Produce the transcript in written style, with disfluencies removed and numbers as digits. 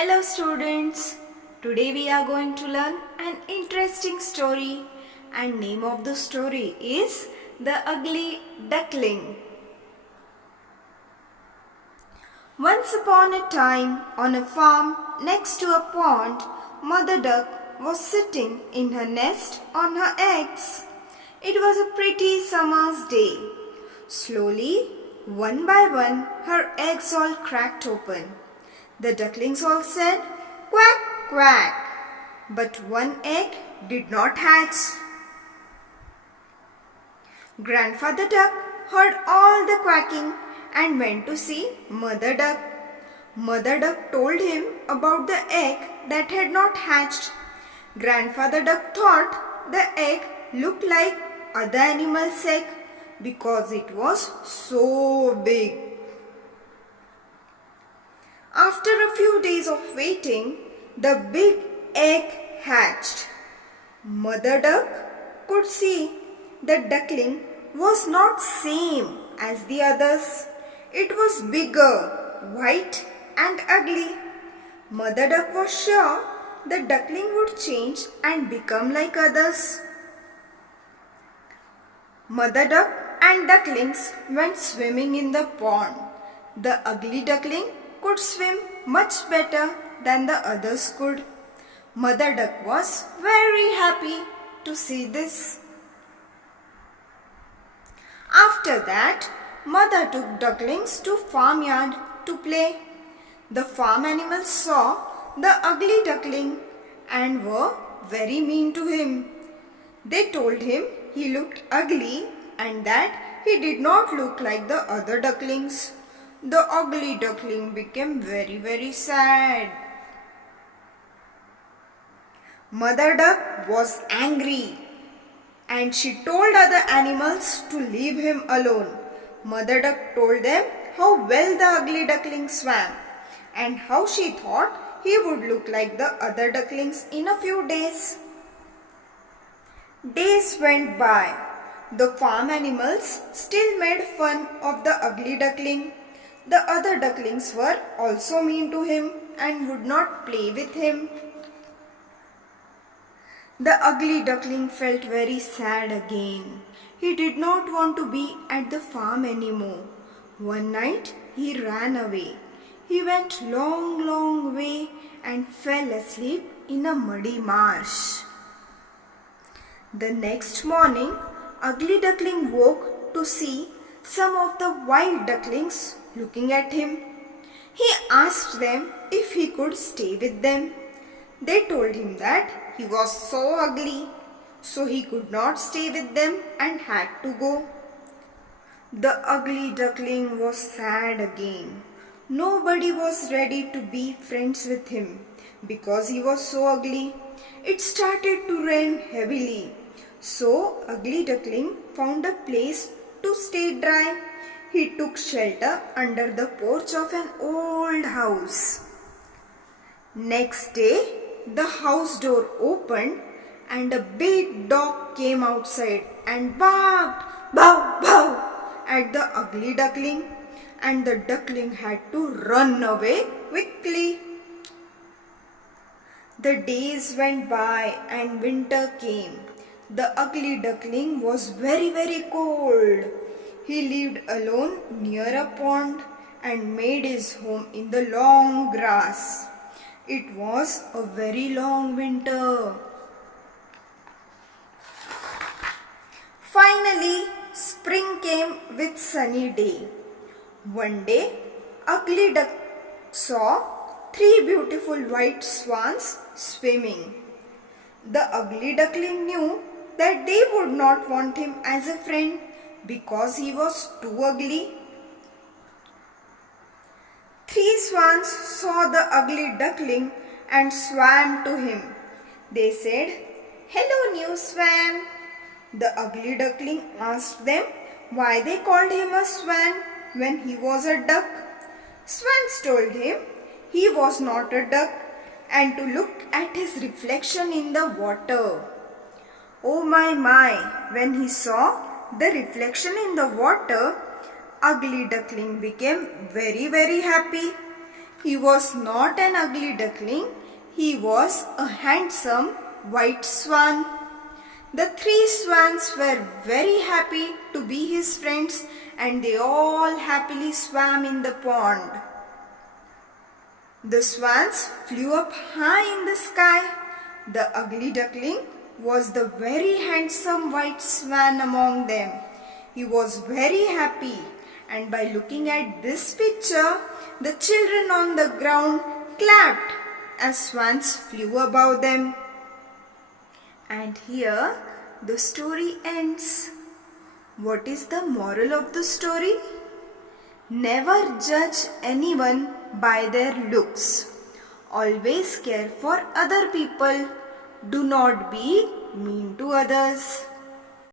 Hello students, today we are going to learn an interesting story and name of the story is The Ugly Duckling. Once upon a time on a farm next to a pond, Mother Duck was sitting in her nest on her eggs. It was a pretty summer's day. Slowly, one by one, her eggs all cracked open. The ducklings all said, "Quack, quack." But one egg did not hatch. Grandfather Duck heard all the quacking and went to see Mother Duck. Mother Duck told him about the egg that had not hatched. Grandfather Duck thought the egg looked like other animals' egg because it was so big. After a few days of waiting, the big egg hatched. Mother Duck could see the duckling was not same as the others. It was bigger, white and ugly. Mother Duck was sure the duckling would change and become like others. Mother Duck and ducklings went swimming in the pond. The ugly duckling could swim much better than the others could. Mother Duck was very happy to see this. After that, Mother took ducklings to farmyard to play. The farm animals saw the ugly duckling and were very mean to him. They told him he looked ugly and that he did not look like the other ducklings. The ugly duckling became very sad. Mother Duck was angry and she told other animals to leave him alone. Mother Duck told them how well the ugly duckling swam and how she thought he would look like the other ducklings in a few days. Days went by. The farm animals still made fun of the ugly duckling. The other ducklings were also mean to him and would not play with him. The ugly duckling felt very sad again. He did not want to be at the farm anymore. One night he ran away. He went long way and fell asleep in a muddy marsh. The next morning, ugly duckling woke to see some of the wild ducklings looking at him. He asked them if he could stay with them. They told him that he was so ugly, so he could not stay with them and had to go. The ugly duckling was sad again. Nobody was ready to be friends with him because he was so ugly. It started to rain heavily, so ugly duckling found a place to stay dry. He took shelter under the porch of an old house. Next day, the house door opened and a big dog came outside and barked, "Bow, bow," at the ugly duckling, and the duckling had to run away quickly. The days went by and winter came. The ugly duckling was very cold. He lived alone near a pond and made his home in the long grass. It was a very long winter. Finally, spring came with sunny day. One day, ugly duck saw 3 beautiful white swans swimming. The ugly duckling knew that they would not want him as a friend because he was too ugly. 3 swans saw the ugly duckling and swam to him. They said, "Hello, new swan." The ugly duckling asked them why they called him a swan when he was a duck. Swans told him he was not a duck and to look at his reflection in the water. Oh my, when he saw the reflection in the water, ugly duckling became very happy. He was not an ugly duckling, he was a handsome white swan. The three swans were very happy to be his friends and they all happily swam in the pond. The swans flew up high in the sky. The ugly duckling was the very handsome white swan among them. He was very happy, and by looking at this picture, the children on the ground clapped as swans flew above them. And here the story ends. What is the moral of the story? Never judge anyone by their looks. Always care for other people. Do not be mean to others.